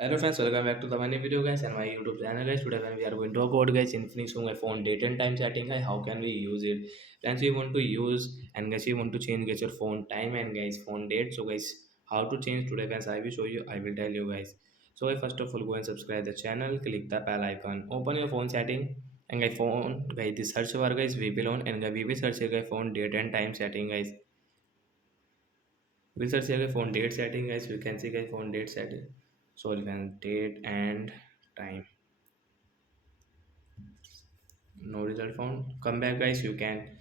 Hello friends, welcome back to the many video guys and my YouTube channel guys. Today when we are going to talk about guys Infinix Home phone date and time setting guys, how can we use it? Friends, we want to use and guys we want to change guys your phone time and guys phone date. So guys, how to change today friends? I will show you. I will tell you guys. So guys, first of all, go and subscribe the channel. Click the bell icon. Open your phone setting and guys phone guys the search bar guys we will on and guys we will search here guys phone date and time setting guys. We search here guys phone date setting guys. You can see guys phone date setting. So you can date and time. No result found. Come back guys, you can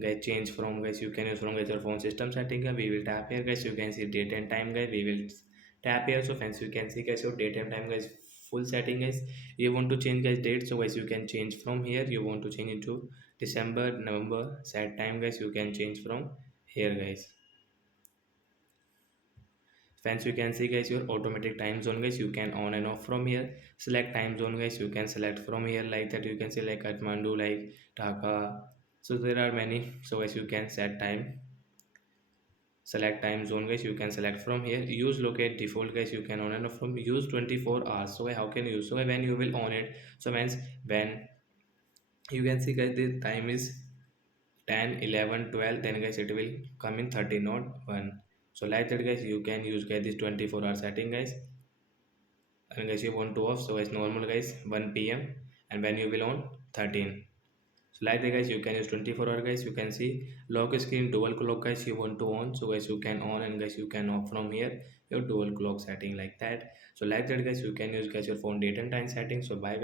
get change from guys, you can use from guys your phone system setting we will tap here guys, you can see date and time guys, we will tap here. So friends, you can see guys your date and time guys full setting guys. You want to change guys date, so guys you can change from here. You want to change into December, November set time guys, you can change from here guys. Friends, you can see guys your automatic time zone guys, you can on and off from here. Select time zone guys, you can select from here like that. You can say like Kathmandu, like Dhaka. So there are many. So guys you can set time, select time zone guys, you can select from here. Use locate default guys, you can on and off from use 24 hours. So how can you use? So when you will on it, so means when you can see guys the time is 10, 11, 12, then guys it will come in 30 not 1. So like that guys you can use guys this 24-hour setting guys. And guys you want to off, so guys normal guys 1 p.m. and when you will on 13. So like that guys you can use 24-hour guys. You can see lock screen dual clock guys, you want to on, so guys you can on and guys you can off from here your dual clock setting like that. So like that guys you can use guys your phone date and time setting. So bye guys.